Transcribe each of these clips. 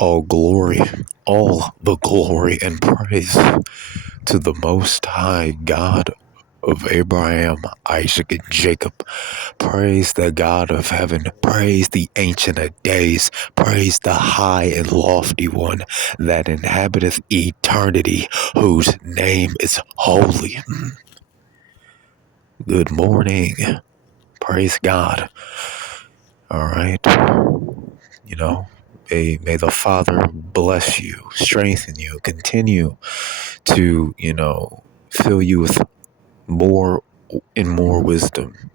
All glory, all the glory and praise to the Most High God of Abraham, Isaac, and Jacob. Praise the God of heaven. Praise the Ancient of Days. Praise the High and Lofty One that inhabiteth eternity, whose name is holy. Good morning. Praise God. All right. You know, may the Father bless you, strengthen you, continue to, fill you with more and more wisdom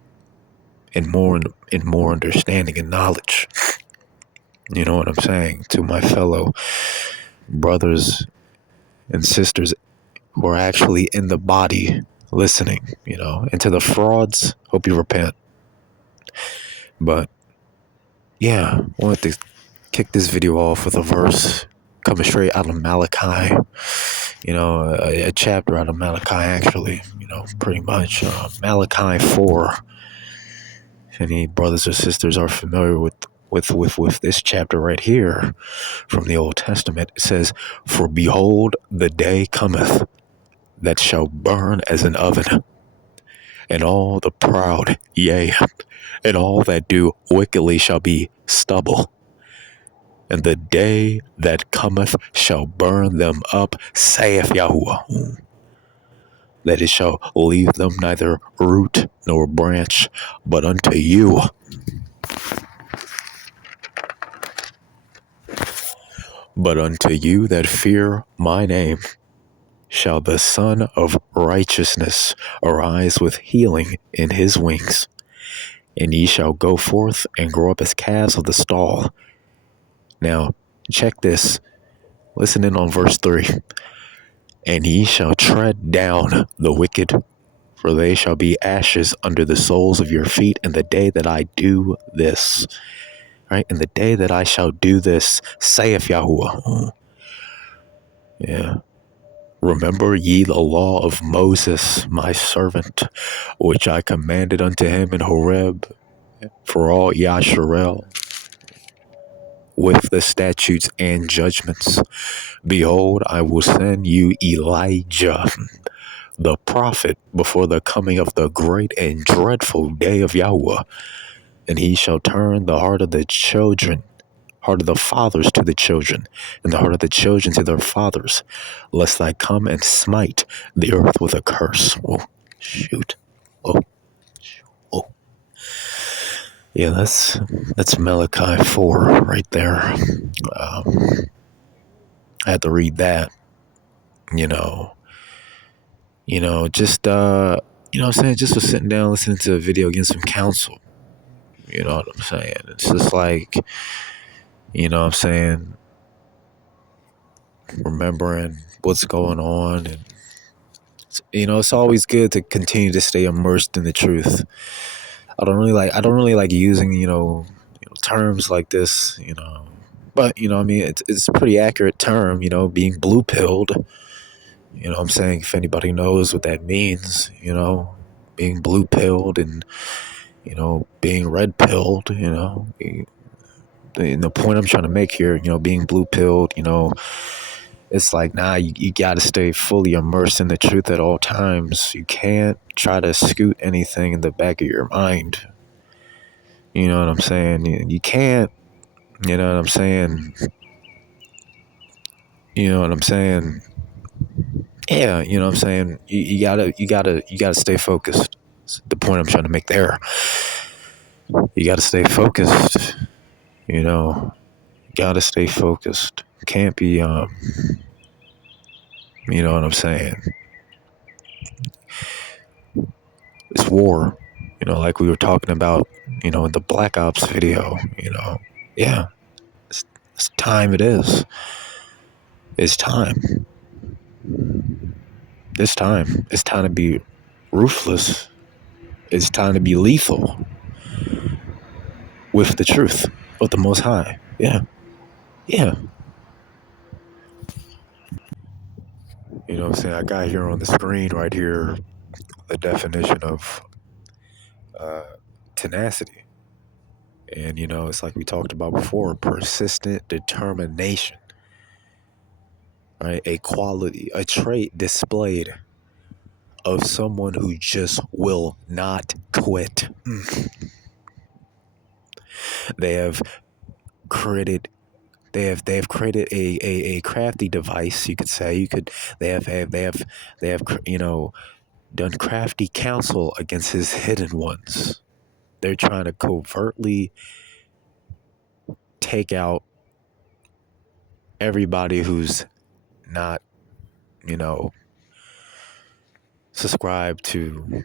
and more understanding and knowledge. You know what I'm saying? To my fellow brothers and sisters who are actually in the body listening, and to the frauds, hope you repent. But yeah, I wanted to kick this video off with a verse coming straight out of Malachi, a chapter out of Malachi, actually, pretty much. Malachi 4. If any brothers or sisters are familiar with this chapter right here from the Old Testament, it says, "For behold, the day cometh that shall burn as an oven, and all the proud, yea, and all that do wickedly shall be stubble. And the day that cometh shall burn them up, saith Yahuwah, that it shall leave them neither root nor branch, but unto you that fear my name shall the Son of Righteousness arise with healing in his wings. And ye shall go forth and grow up as calves of the stall." Now, check this. Listen in on verse 3. "And ye shall tread down the wicked, for they shall be ashes under the soles of your feet in the day that I do this." Right? "In the day that I shall do this, saith Yahuwah." Yeah. "Remember ye the law of Moses, my servant, which I commanded unto him in Horeb for all Yasharel, with the statutes and judgments. Behold, I will send you Elijah, the prophet, before the coming of the great and dreadful day of Yahweh. And he shall turn the heart of the fathers to the children, and the heart of the children to their fathers, lest I come and smite the earth with a curse." Oh, shoot. Oh, oh. Yeah, that's Malachi 4 right there. I had to read that. Just what I'm saying, just was sitting down listening to a video, getting some counsel. You know what I'm saying? It's just like, what I'm saying, remembering what's going on, and it's always good to continue to stay immersed in the truth. I don't really like using, terms like this, but I mean, it's a pretty accurate term, being blue pilled. What I'm saying, if anybody knows what that means, being blue pilled and, being red pilled, the point I'm trying to make here, being blue pilled, it's like, nah, you got to stay fully immersed in the truth at all times. You can't try to scoot anything in the back of your mind. You know what I'm saying? You can't, you know what I'm saying? You know what I'm saying? Yeah, you know what I'm saying? You gotta stay focused. That's the point I'm trying to make there. You gotta stay focused. Gotta stay focused. Can't be, you know what I'm saying? It's war, like we were talking about, in the Black Ops video, yeah, it's time it is. It's time. It's time. It's time to be ruthless. It's time to be lethal with the truth of the Most High. Yeah. Yeah. You know what I'm saying? I got here on the screen right here the definition of tenacity. And, it's like we talked about before, persistent determination, right? A quality, a trait displayed of someone who just will not quit. They have created they have created a crafty device, you could say. They have done crafty counsel against his hidden ones. They're trying to covertly take out everybody who's not, subscribed to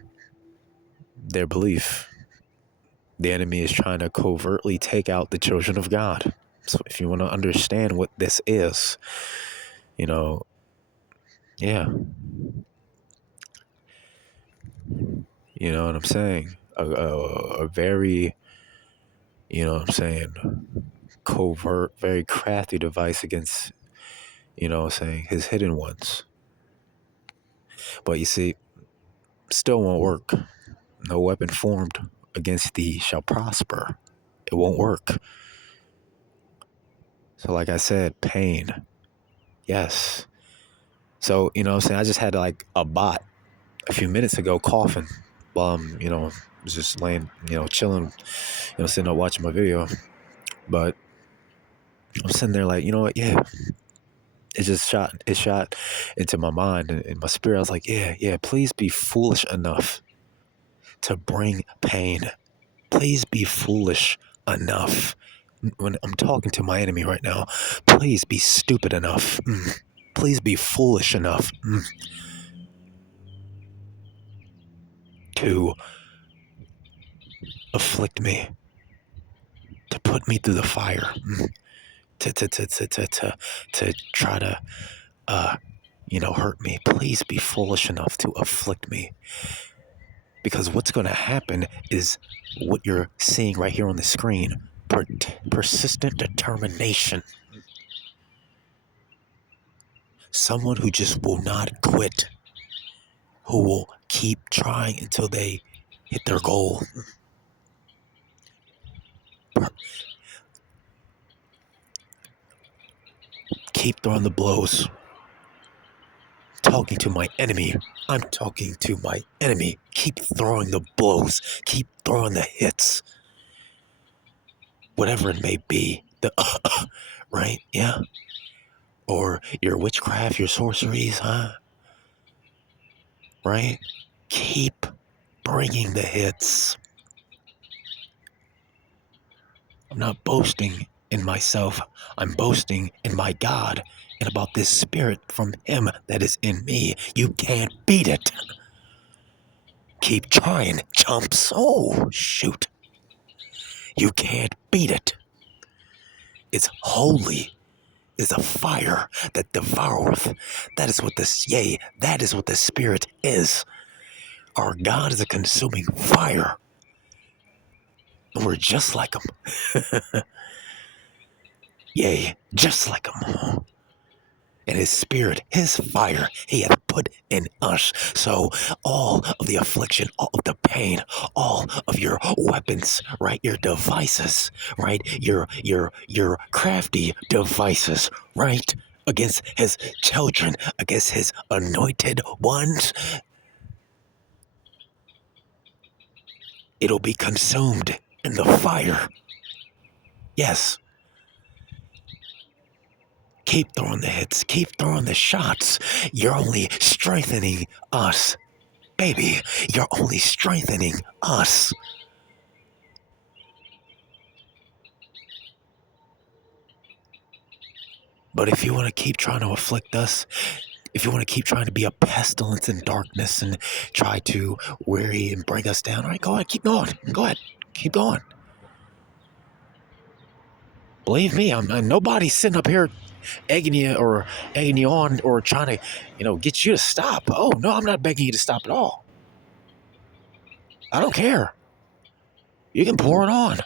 their belief. The enemy is trying to covertly take out the children of God. So if you want to understand what this is, yeah, you know what I'm saying? A very, what I'm saying, covert, very crafty device against, saying his hidden ones. But you see, still won't work. No weapon formed against thee shall prosper. It won't work. So like I said, pain. Yes. So, what I'm saying? I just had like a bot a few minutes ago coughing while I'm, was just laying, chilling, sitting up watching my video. But I'm sitting there like, you know what? Yeah. It shot into my mind and in my spirit. I was like, yeah, please be foolish enough to bring pain. Please be foolish enough. When I'm talking to my enemy right now, please be stupid enough. Please be foolish enough to afflict me, to put me through the fire, to try to hurt me. Please be foolish enough to afflict me. Because what's going to happen is what you're seeing right here on the screen. Persistent determination. Someone who just will not quit. Who will keep trying until they hit their goal. Keep throwing the blows. Talking to my enemy. I'm talking to my enemy. Keep throwing the blows. Keep throwing the hits. Whatever it may be. Right? Yeah? Or your witchcraft, your sorceries, huh? Right? Keep bringing the hits. I'm not boasting in myself. I'm boasting in my God and about this spirit from him that is in me. You can't beat it. Keep trying, chumps. Oh, shoot. You can't beat it. It's holy. Is a fire that devoureth. That is what the spirit is. Our God is a consuming fire. And we're just like him. Yea, just like him. And his spirit, his fire, he hath put in us. So all of the affliction, all of the pain, all of your weapons, right? Your devices, right? Your crafty devices, right? Against his children, against his anointed ones, it'll be consumed in the fire. Yes. Keep throwing the hits. Keep throwing the shots. You're only strengthening us. Baby, you're only strengthening us. But if you want to keep trying to afflict us, if you want to keep trying to be a pestilence in darkness and try to weary and bring us down, all right, go ahead, keep going. Go ahead, keep going. Believe me, I'm nobody's sitting up here egging you on or trying to, get you to stop. Oh, no, I'm not begging you to stop at all. I don't care. You can pour it on.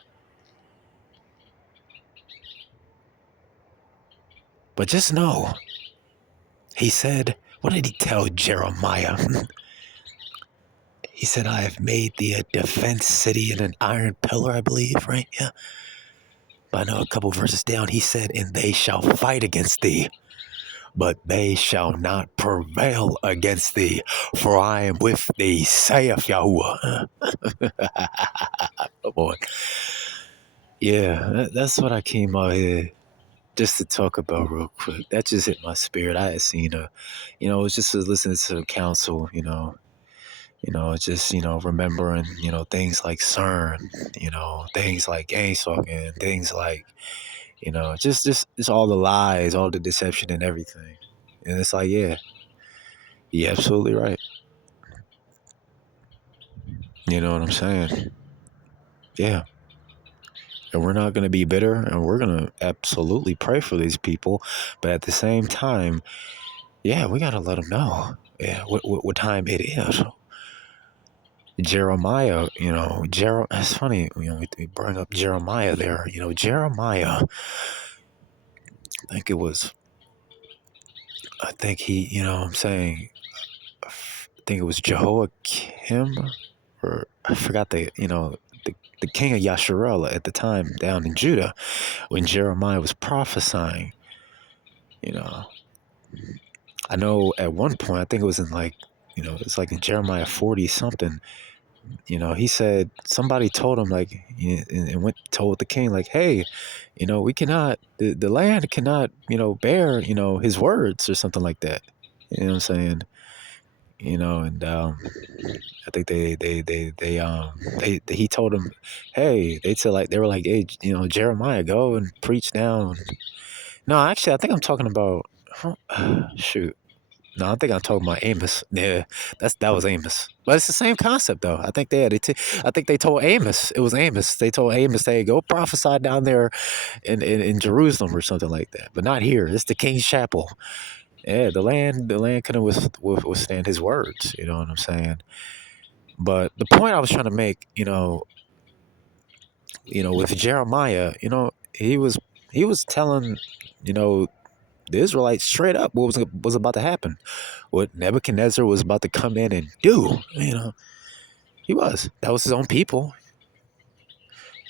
But just know, he said, what did he tell Jeremiah? He said, I have made thee a defense city and an iron pillar, I believe, right? Yeah. But I know a couple verses down, he said, and they shall fight against thee, but they shall not prevail against thee, for I am with thee, saith Yahuwah. Come on. Yeah, that's what I came out here just to talk about real quick. That just hit my spirit. I had seen it was just listening to the council, just, remembering, things like CERN, things like ASOC and things like, just all the lies, all the deception and everything. And it's like, yeah, you're absolutely right. You know what I'm saying? Yeah. And we're not going to be bitter, and we're going to absolutely pray for these people. But at the same time, yeah, we got to let them know what time it is. Jeremiah, it's funny, we bring up Jeremiah there. Jeremiah, I think it was Jehoiakim, or I forgot the king of Yasharel at the time down in Judah, when Jeremiah was prophesying. I know at one point, I think it was in it's like in Jeremiah 40 something, he said somebody told him and told the king hey, we cannot, the land cannot, bear, his words or something like that. You know what I'm saying? And I think he told him, hey, they were like, hey, Jeremiah, go and preach down. No, actually, I think I'm talking about, shoot. No, I think I'm talking about Amos. Yeah, that was Amos. But it's the same concept, though. I think I think they told Amos. It was Amos. They told Amos, hey, go prophesy down there in Jerusalem or something like that. But not here. It's the King's Chapel. Yeah, the land couldn't withstand his words. You know what I'm saying? But the point I was trying to make, with Jeremiah, he was telling, the Israelites straight up what was about to happen, what Nebuchadnezzar was about to come in and do. That was his own people.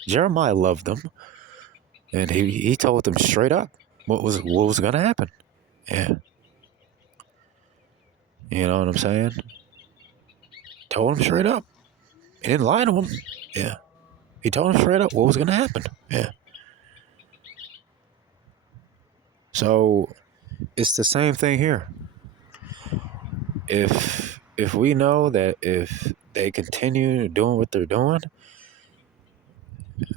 Jeremiah loved them, and he told them straight up what was going to happen. Yeah, you know what I'm saying? Told them straight up. He didn't lie to them. Yeah, he told them straight up what was going to happen. Yeah. So it's the same thing here. If we know that if they continue doing what they're doing,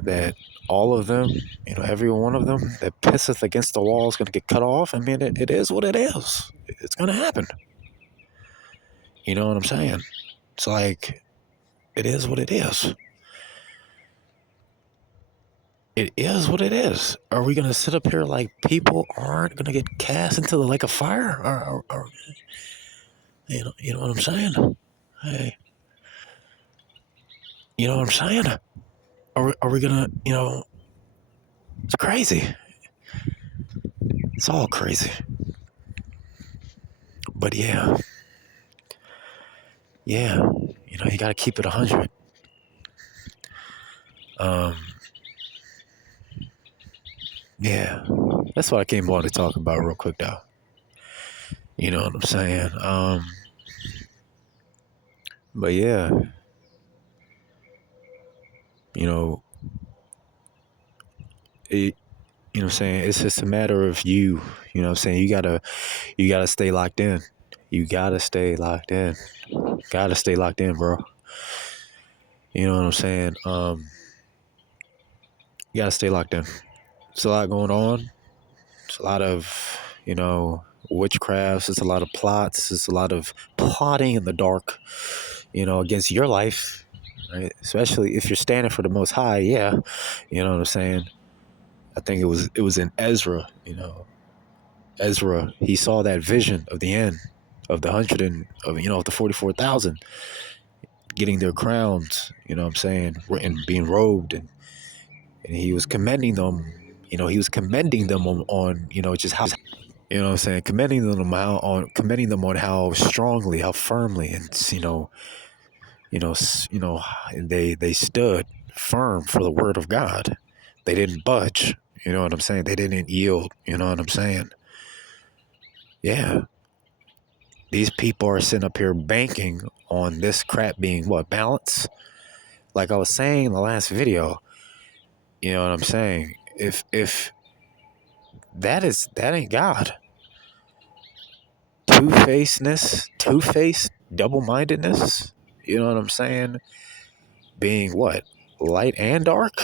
that all of them, every one of them that pisseth against the wall is going to get cut off. I mean, it is what it is. It's going to happen. You know what I'm saying? It's like, it is what it is. It is what it is. Are we going to sit up here like people aren't going to get cast into the lake of fire? Or you know what I'm saying? Hey, you know what I'm saying? Are we going to, it's crazy. It's all crazy. But yeah, you got to keep it 100. Yeah, that's what I came on to talk about real quick, though. You know what I'm saying? But yeah, what I'm saying? It's just a matter of you know what I'm saying? You gotta stay locked in. You gotta stay locked in. Gotta stay locked in, bro. You know what I'm saying? You gotta stay locked in. It's a lot going on. It's a lot of, witchcrafts. It's a lot of plots. It's a lot of plotting in the dark, against your life, right? Especially if you're standing for the Most High. Yeah, you know what I'm saying? I think it was in Ezra. Ezra, he saw that vision of the end of the of the 44,000 getting their crowns. You know what I'm saying? And being robed, and he was commending them. He was commending them on just how, you know what I'm saying, commending them on how strongly, how firmly, and They stood firm for the word of God. They didn't budge. You know what I'm saying? They didn't yield. You know what I'm saying? Yeah. These people are sitting up here banking on this crap being what? Balance? Like I was saying in the last video, you know what I'm saying? If that ain't God. Two-faced, double-mindedness, you know what I'm saying? Being what? Light and dark?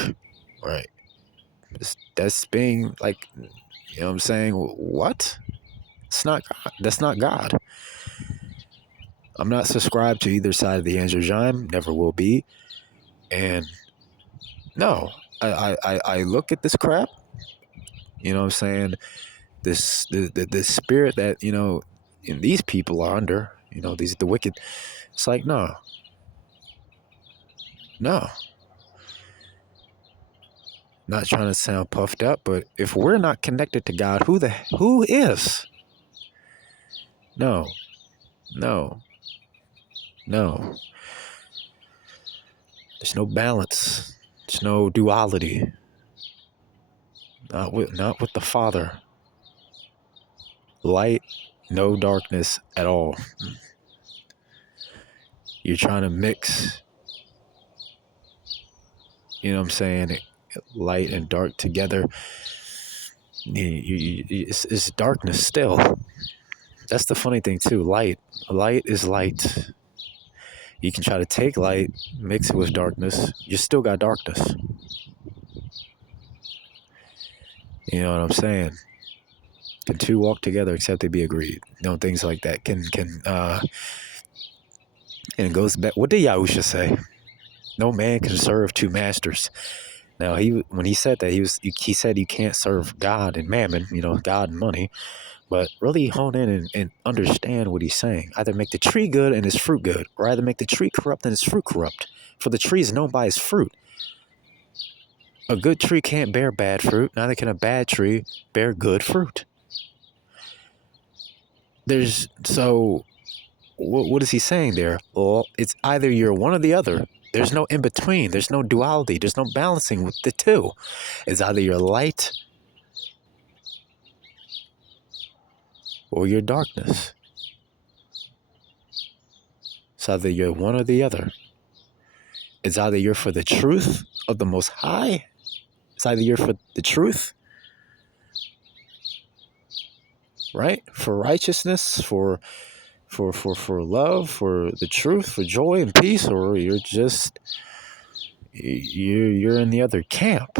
Right. That's being like, you know what I'm saying? What? It's not God. That's not God. I'm not subscribed to either side of the Angelheim, never will be. And no, I look at this crap, you know what I'm saying? The spirit that, and these people are under, the wicked. It's like, no. Not trying to sound puffed up, but if we're not connected to God, who is? No. There's no balance. There's no duality. Not with the Father. Light, no darkness at all. You're trying to mix, you know what I'm saying, light and dark together. It's darkness still. That's the funny thing too. Light is light. You can try to take light, mix it with darkness. You still got darkness. You know what I'm saying? Can two walk together except they be agreed? Things like that and it goes back. What did Yahusha say? No man can serve two masters. Now when he said that, he said you can't serve God and mammon, God and money. But really hone in and understand what he's saying. Either make the tree good and its fruit good, or either make the tree corrupt and its fruit corrupt. For the tree is known by its fruit. A good tree can't bear bad fruit, neither can a bad tree bear good fruit. What is he saying there? Well, it's either you're one or the other. There's no in between. There's no duality. There's no balancing with the two. It's either you're light or you're darkness. It's either you're one or the other. It's either you're for the truth of the Most High. It's either you're for the truth, right? For righteousness, for love, for the truth, for joy and peace, or you're in the other camp.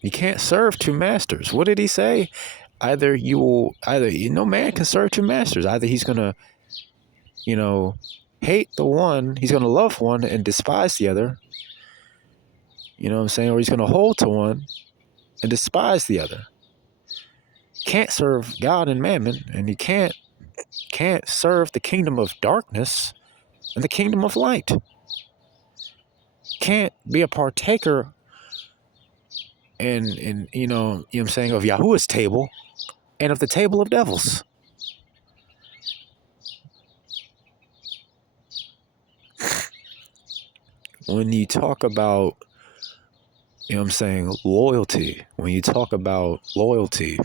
You can't serve two masters. What did he say? No man can serve two masters. Either he's gonna, hate the one, he's gonna love one and despise the other. You know what I'm saying? Or he's gonna hold to one and despise the other. Can't serve God and mammon, and you can't serve the kingdom of darkness and the kingdom of light. Can't be a partaker in you know what I'm saying, of Yahuwah's table and of the table of devils. When you talk about, you know what I'm saying, loyalty, when you talk about loyalty,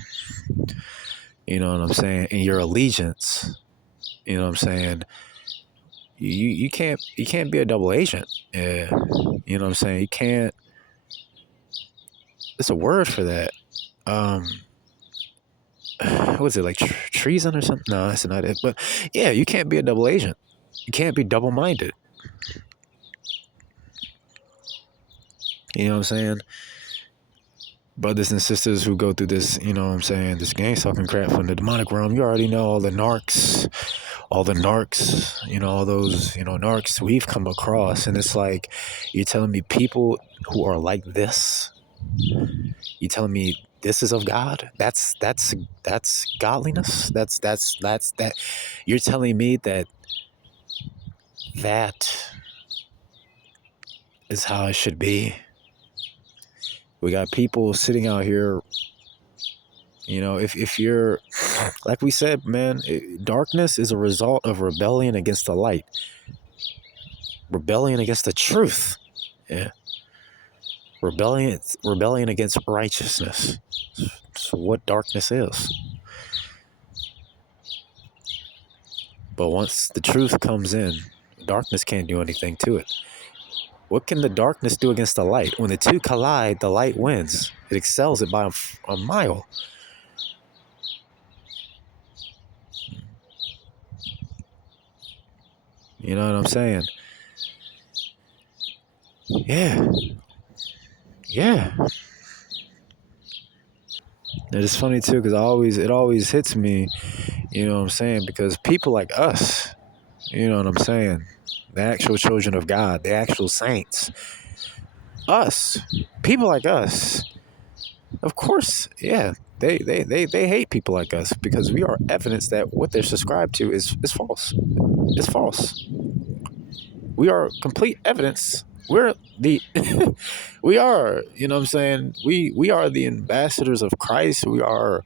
you know what I'm saying, and your allegiance, you know what I'm saying, you can't be a double agent. Yeah. You know what I'm saying? You can't. There's a word for that. What is it, like treason or something? No, that's not it. But yeah, you can't be a double agent. You can't be double-minded. You know what I'm saying? Brothers and sisters who go through this, you know what I'm saying, this gang talking crap from the demonic realm, you already know all the narcs, all those, narcs we've come across. And it's like, you're telling me people who are like this, you telling me this is of God? That's godliness? That's that. You're telling me that is how it should be? We got people sitting out here, if you're, like we said, man, darkness is a result of rebellion against the light, rebellion against the truth. Yeah. Rebellion against righteousness. So what darkness is. But once the truth comes in, darkness can't do anything to it. What can the darkness do against the light? When the two collide, the light wins. It excels it by a mile. You know what I'm saying? Yeah. Yeah. And it's funny too, because it always hits me, you know what I'm saying? Because people like us, you know what I'm saying? The actual children of God, the actual saints, us, people like us, of course, yeah, they hate people like us because we are evidence that what they're subscribed to is false. It's false. We are complete evidence. We're the we are, you know what I'm saying? We are the ambassadors of Christ. We are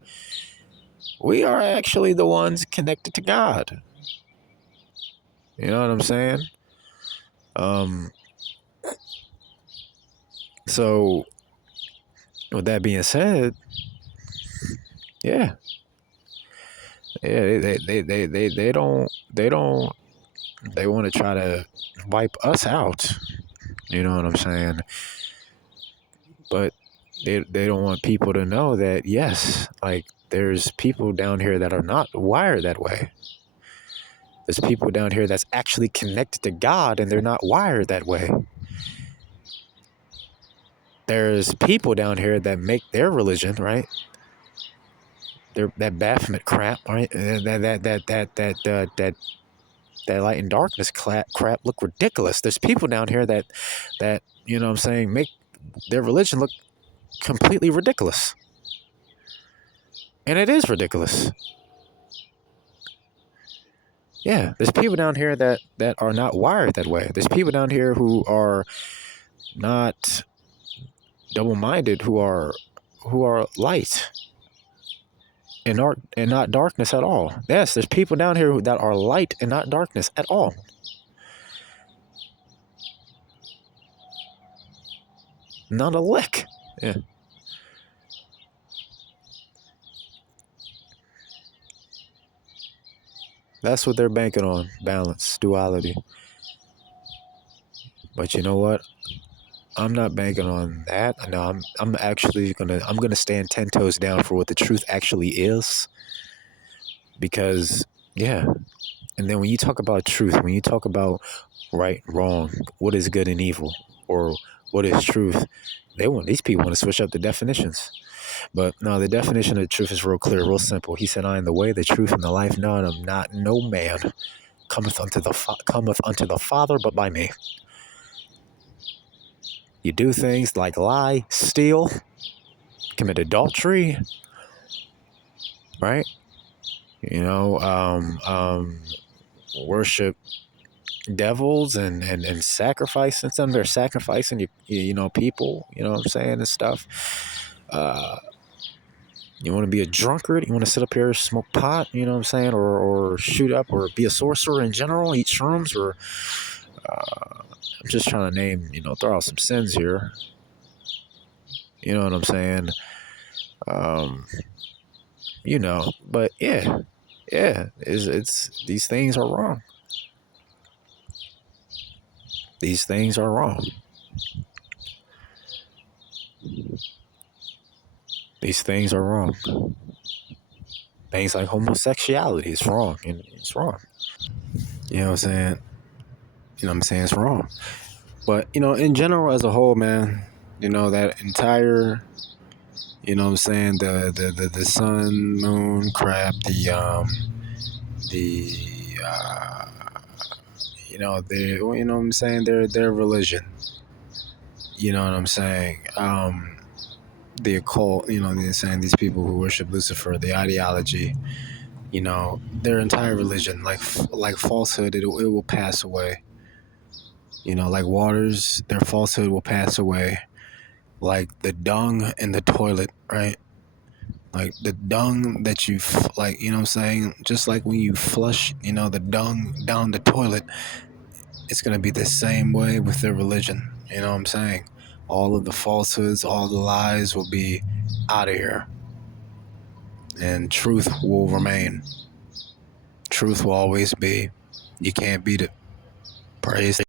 actually the ones connected to God. You know what I'm saying? Um so with that being said, yeah. Yeah, they want to try to wipe us out. You know what I'm saying? But they don't want people to know that, yes, like there's people down here that are not wired that way. There's people down here that's actually connected to God and they're not wired that way. There's people down here that make their religion, right? That Baphomet crap, right? That light and darkness crap look ridiculous. There's people down here that you know what I'm saying, make their religion look completely ridiculous. And it is ridiculous. Yeah, there's people down here that are not wired that way. There's people down here who are not double-minded, who are light and not darkness at all. Yes, there's people down here that are light and not darkness at all. Not a lick. Yeah. That's what they're banking on. Balance, duality. But you know what? I'm not banking on that. No, I'm actually gonna stand 10 toes down for what the truth actually is. Because yeah. And then when you talk about truth, when you talk about right, wrong, what is good and evil, or what is truth, these people want to switch up the definitions. But no, the definition of truth is real clear, real simple. He said, "I am the way, the truth, and the life. No, I'm not. No man cometh unto the Father, but by me." You do things like lie, steal, commit adultery, right? You know, worship devils and sacrificing them. They're sacrificing you know, people, you know what I'm saying, and stuff. You want to be a drunkard, you want to sit up here, smoke pot, you know what I'm saying, or shoot up, or be a sorcerer in general, eat shrooms, or I'm just trying to name, you know, throw out some sins here. You know what I'm saying? You know, but yeah, it's these things are wrong. These things are wrong. These things are wrong. Things like homosexuality is wrong, and it's wrong. You know what I'm saying? You know what I'm saying? It's wrong. But, you know, in general, as a whole, man, you know, that entire, you know what I'm saying, the sun, moon, crap, you know, you know what I'm saying, their religion. You know what I'm saying? The occult, you know, they're saying these people who worship Lucifer, the ideology, you know, their entire religion, like falsehood, it will pass away. You know, like waters, their falsehood will pass away. Like the dung in the toilet, right? Like the dung that like, you know what I'm saying? Just like when you flush, the dung down the toilet, it's going to be the same way with their religion. You know what I'm saying? All of the falsehoods, all the lies will be out of here. And truth will remain. Truth will always be. You can't beat it. Praise